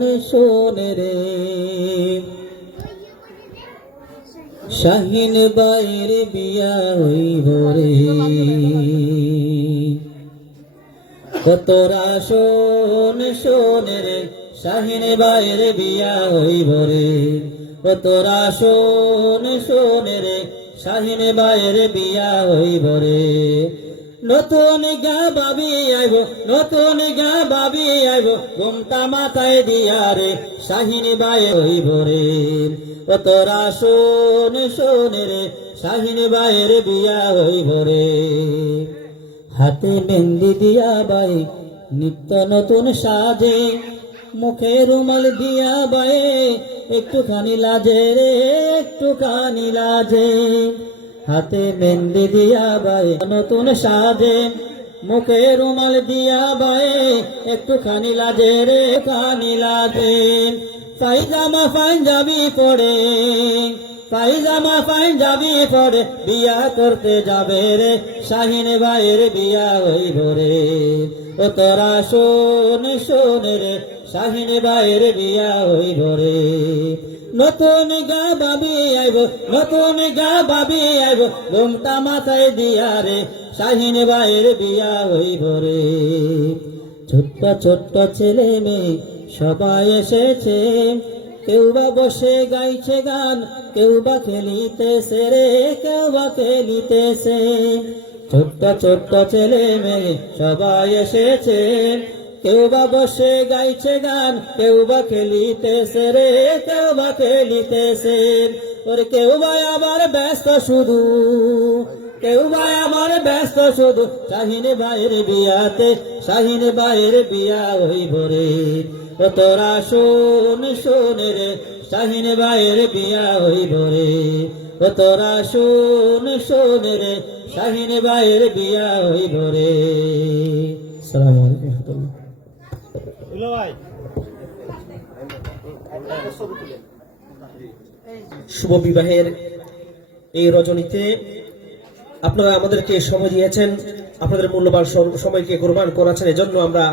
শোন শোন রে শাহিন বাইর বিয়া হইব রে তোরা শোন শোন রে শাহিন বাইর বিয়া হইব রে তোরা শোন শোন রে শাহিন বাইর বিয়া হইব রে নতুন গা বাবি আইব নতুন গা বাবি আইব ঘুমটা মাথায় দিয়া রে শাহিন বাই হইব রে তোরা শোন শোন রে শাহিন বাইয়ের বিয়া হইব রে হাতে মেহেন্দি দিয়া বাই নিত্য নতুন সাজে মুখে রুমাল দিয়া বাই একটুখানি লাজে রে একটুখানি লাজে হাতে মেহেন্দি দিয়া বাই নতুন সাজে মুখে রুমাল দিয়া বাই একটুখানি লাজে রে খানি লাজে পায়জামা পাঞ্জাবি পরে পায়জামা পাঞ্জাবি পরে বিয়া করতে যাবে রে শাহিন ভাইয়ের বিয়া হইব রে তোরা শোন শোন রে শাহিন ভাইয়ের বিয়া হইব রে নতুন গা বাবি আইব নতুন গা বাবি আইব ঘুমটা মাথায় দিয়া রে শাহিন ভাইয়ের বিয়া হইব রে ছোট্ট ছোট্ট ছেলে মেয়ে সবাই এসেছে কেউ বা বসে গাইছে গান কেউ বা খেলিতেছে রে কেউ বা খেলিতেছে ছোট্ট ছোট্ট ছেলে মেয়ে সবাই এসেছে কেউ বা বসে গাইছে গান কেউ বা খেলিতেছে রে কেউ বা খেলিতেছে ওরে কেউ বা আবার ব্যস্ত শুধু কেউ বা আমার ব্যস্ত শুধু শাহিন ভাইয়ের বিয়াতে শাহিন ভাইয়ের বিয়া হইব রে তোরা শোন শোন রে শাহিন ভাইয়ের বিয়া হইব রে তোরা শোন শোন রে শাহিন ভাইয়ের বিয়া হইব রে। আসসালামু আলাইকুম। শুভ বিবাহের এই রজনীতে আপনারা আমাদেরকে সময় দিয়েছেন, আপনাদের মূল্যবান সময়কে কোরবান করেছেন, এজন্য আমরা